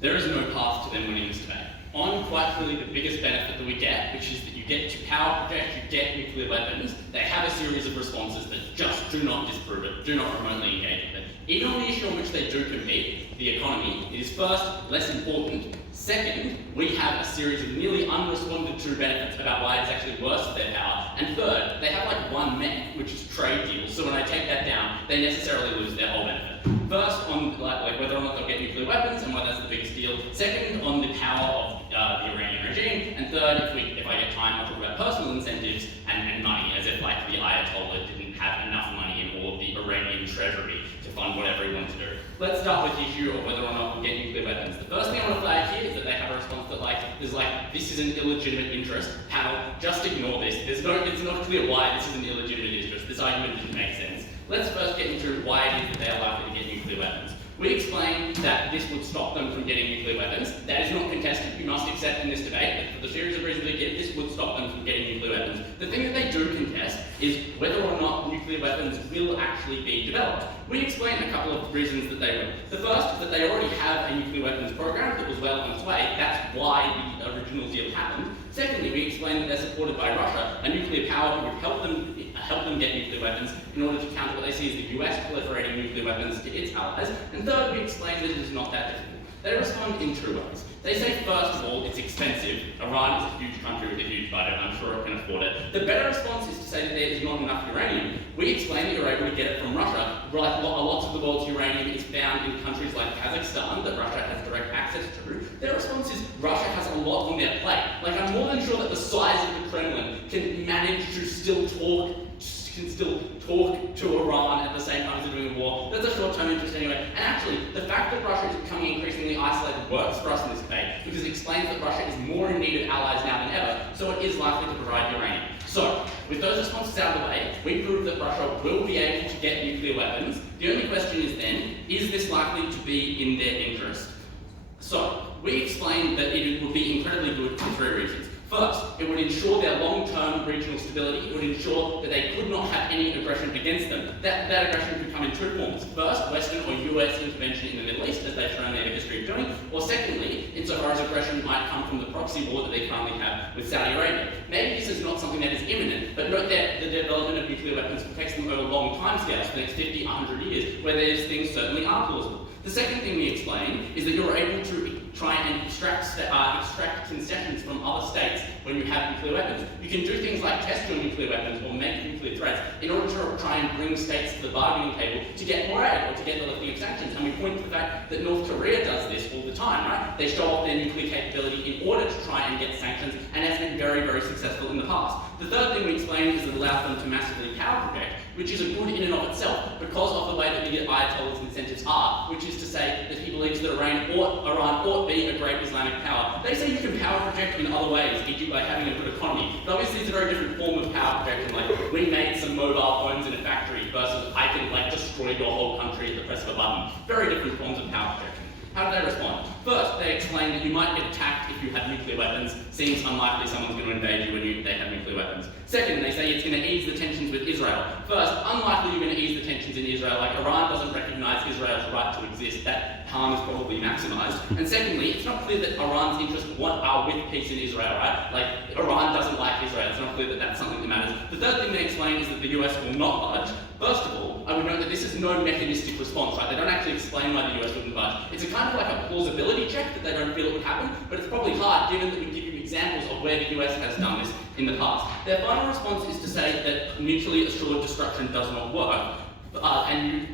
There is no path to them winning this debate. On quite clearly the biggest benefit that we get, which is that you get to power project, you get nuclear weapons, they have a series of responses that just do not disprove it, do not remotely engage with it. Even on the issue on which they do compete, the economy, it is first, less important. Second, we have a series of nearly unresponded to benefits about why it's actually worse for their power. And third, they have like one mech, which is trade deals. So when I take that down, they necessarily lose their whole benefit. First, on like whether or not they'll get nuclear weapons and why that's the biggest deal. Second, on the power of the Iranian regime. And third, if I get allocate time, I'll talk about personal incentives and money, as if like the Ayatollah didn't have enough money in all of the Iranian treasury to fund whatever he wanted to do. Let's start with the issue of whether or not we'll get nuclear weapons. The first thing I want to flag here is that they have a response that this is an illegitimate interest. Panel, just ignore this. It's not clear why this is an illegitimate interest. This argument didn't make sense. Let's first get into why it is that they are likely to get nuclear weapons. We explained that this would stop them from getting nuclear weapons. That is not contested. You must accept in this debate that for the series of reasons they give, this would stop them from getting nuclear weapons. The thing that they do contest is whether or not nuclear weapons will actually be developed. We explained a couple of reasons that they will. The first is that they already have a nuclear weapons program that was well on its way. That's why the original deal happened. Secondly, we explained that they're supported by Russia, a nuclear power who would help them get nuclear weapons in order to counter what they see as the US proliferating nuclear weapons to its allies. And third, we explained that it is not that difficult. They respond in two ways. They say, first of all, it's expensive. Iran is a huge country with a huge budget, and I'm sure it can afford it. The better response is to say that there is not enough uranium. We explain that you're able to get it from Russia. Like lots of the world's uranium is found in countries like Kazakhstan that Russia has direct access to. Their response is Russia has a lot on their plate. Like, I'm more than sure that the size of the Kremlin can manage to still talk to Iran at the same time as they're doing a war. That's a short-term interest anyway. And actually, the fact that Russia is becoming increasingly isolated works for us in this debate because it explains that Russia is more in need of allies now than ever, so it is likely to provide uranium. So, with those responses out of the way, we prove that Russia will be able to get nuclear weapons. The only question is then, is this likely to be in their interest? So, we explained that it would be incredibly good for three reasons. First, it would ensure their long-term regional stability. It would ensure that they could not have any aggression against them. That aggression could come in two forms. First, Western or US intervention in the Middle East, as they've shown their history of doing. Or secondly, insofar as aggression might come from the proxy war that they currently have with Saudi Arabia. Maybe this is not something that is imminent, but note that the development of nuclear weapons protects them over long timescales, for the next 50, 100 years, where these things certainly are plausible. The second thing we explain is that you're able to try and extract concessions from other states when you have nuclear weapons. You can do things like test your nuclear weapons or make nuclear threats in order to try and bring states to the bargaining table to get more aid or to get the lifting of sanctions. And we point to the fact that North Korea does this all the time, right? They show off their nuclear capability in order to try and get sanctions, and that's been very, very successful in the past. The third thing we explain is that it allows them to massively power project, which is a good in and of itself because of the way that the Ayatollah's incentives are, which is to say that he believes that Iran ought be a great Islamic power. They say you can power project in other ways, e.g. by having a good economy. But obviously it's a very different form of power projection, like we made some mobile phones in a factory versus I can destroy your whole country at the press of a button. Very different forms of power projection. How do they respond? First, they explain that you might get attacked if you have nuclear weapons. Seems unlikely someone's going to invade you when they have nuclear weapons. Second, they say it's going to ease the tensions with Israel. First, unlikely you're going to ease the tensions in Israel. Like, Iran doesn't recognize Israel's right to exist. That harm is probably maximized. And secondly, it's not clear that Iran's interests are with peace in Israel, right? Like, Iran doesn't like Israel. It's not clear that that's something that matters. The third thing they explain is that the US will not budge. First of all, I would note that this is no mechanistic response, right? They don't actually explain why the US wouldn't budge. It's a kind of like a plausibility check that they don't feel it would happen, but it's probably hard given that we give you examples of where the US has done this in the past. Their final response is to say that mutually assured destruction does not work,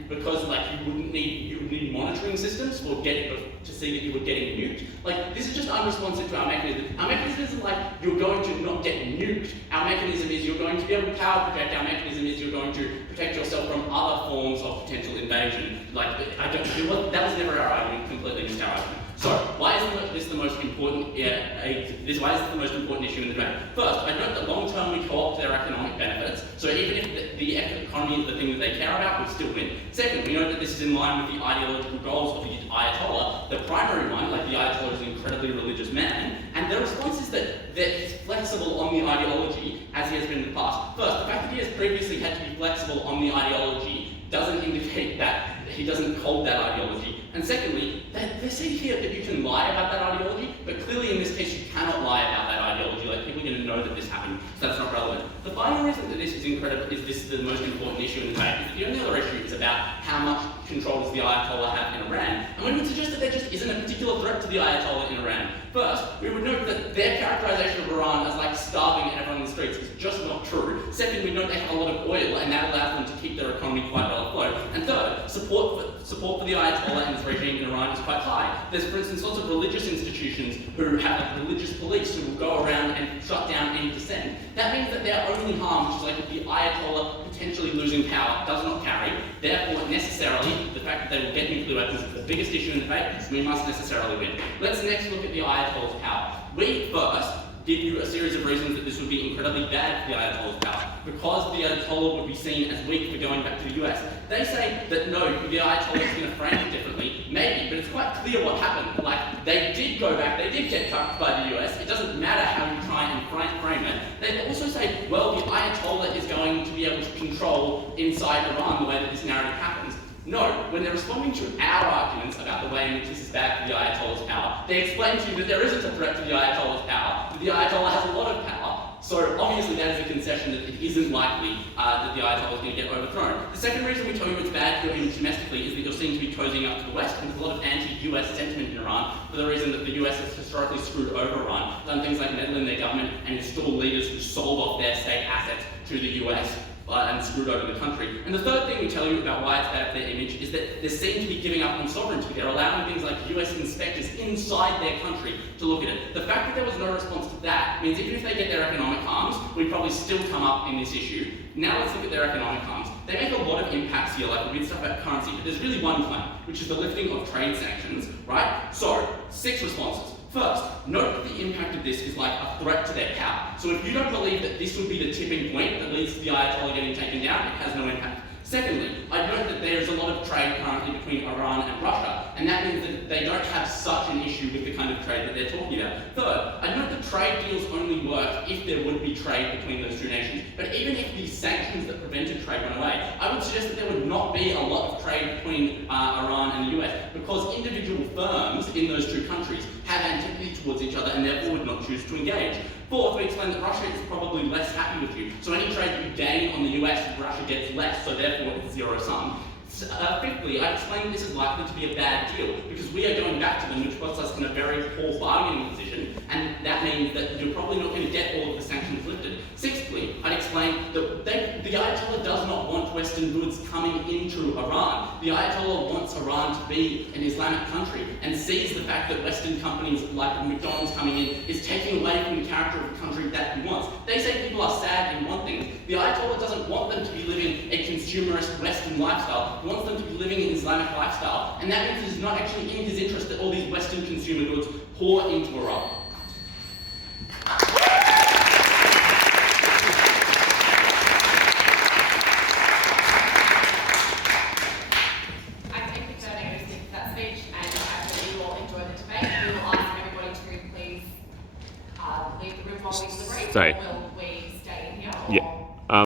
because you would need monitoring systems to see that you were getting nuked. Like, this is just unresponsive to our mechanism. Our mechanism isn't like you're going to not get nuked. Our mechanism is you're going to be able to power project. Our mechanism is you're going to protect yourself from other forms of potential invasion. Like, that was never our argument. Completely missed our argument. So, why is this the most important? Why is this the most important issue in the debate? First, I note that long term we co-opt their economic benefits. So even if the economy is the thing that they care about, we still win. Second, we note that this is in line with the ideological goals of the Ayatollah. The primary one, like the Ayatollah is an incredibly religious man, and the response is that he's flexible on the ideology as he has been in the past. First, the fact that he has previously had to be flexible on the ideology doesn't indicate that he doesn't hold that ideology. And secondly, they say here that you can lie about that ideology, but clearly in this case you cannot lie about that ideology. Like, people are going to know that this happened, so that's not relevant. The final reason that this is the most important issue in the debate is that the only other issue is about how much control does the Ayatollah have in Iran. And we would suggest that there just isn't a particular threat to the Ayatollah in Iran. First, we would note that their characterization of Iran as like starving everyone in the streets is just not true. Second, we note they have a lot of oil, and that allows them to keep their economy quite well afloat. And third, support for the Ayatollah and his regime in Iran is quite high. There's, for instance, lots of religious institutions who have religious police who will go around and shut down any that their only harm, which is like the Ayatollah potentially losing power, does not carry. Therefore, necessarily, the fact that they will get nuclear weapons is the biggest issue in the debate, so we must necessarily win. Let's next look at the Ayatollah's power. We first give you a series of reasons that this would be incredibly bad for the Ayatollah's power. Because the Ayatollah would be seen as weak for going back to the US. They say that no, the Ayatollah is going to frame it differently. Maybe, but it's quite clear what happened. Like, they did go back, they did get cucked by the US. It doesn't matter how you try and frame it. They also say, well, the Ayatollah is going to be able to control inside Iran the way that this narrative happens. No, when they're responding to our arguments about the way in which this is bad for the Ayatollah's power, they explain to you that there isn't a threat to the Ayatollah's power, that the Ayatollah has a lot of power. So obviously that is a concession that it isn't likely that the Ayatollah is going to get overthrown. The second reason we tell you it's bad for you domestically is that you're seen to be cozying up to the West, and there's a lot of anti-US sentiment in Iran for the reason that the US has historically screwed over Iran, done things like meddle in their government and install leaders who sold off their state assets to the US. And screwed over the country. And the third thing we tell you about why it's bad for their image is that they seem to be giving up on sovereignty. They're allowing things like US inspectors inside their country to look at it. The fact that there was no response to that means even if they get their economic harms, we'd probably still come up in this issue. Now let's look at their economic harms. They make a lot of impacts here, like weird stuff about currency, but there's really one plan, which is the lifting of trade sanctions, right? So, 6 responses. First, note that the impact of this is like a threat to their power. So if you don't believe that this would be the tipping point that leads to the Ayatollah getting taken down, it has no impact. Secondly, I note that there's a lot of trade currently between Iran and Russia, and that means that they don't have such an issue with the kind of trade that they're talking about. Third, I note that trade deals only work if there would be trade between those two nations. But even if these sanctions that prevented trade went away, I would suggest that there would not be a lot of trade between Iran and the US, because individual firms in those two countries have antipathy towards each other and therefore would not choose to engage. Fourth, we explain that Russia is probably less happy with you, so any trade that you gain on the US, Russia gets less, so therefore it's zero sum. Fifthly, I explained that this is likely to be a bad deal, because we are going back to them, which puts us in a very poor bargaining position, and that means that you're probably not going to get all of the sanctions lifted. Sixthly, I'd explain that the Ayatollah does not want Western goods coming into Iran. The Ayatollah wants Iran to be an Islamic country, and sees the fact that Western companies like McDonald's coming in is taking away from the character of the country that he wants. They say people are sad and want things. The Ayatollah doesn't want them to be living a consumerist Western lifestyle. He wants them to be living an Islamic lifestyle, and that means it's not actually in his interest that all these Western consumer goods pour into Iran. I think it's negative speak for that speech, and I hope you all enjoy the debate. We will ask everybody to please leave the room while we deliberate, Sorry. or will we stay in here? Yeah.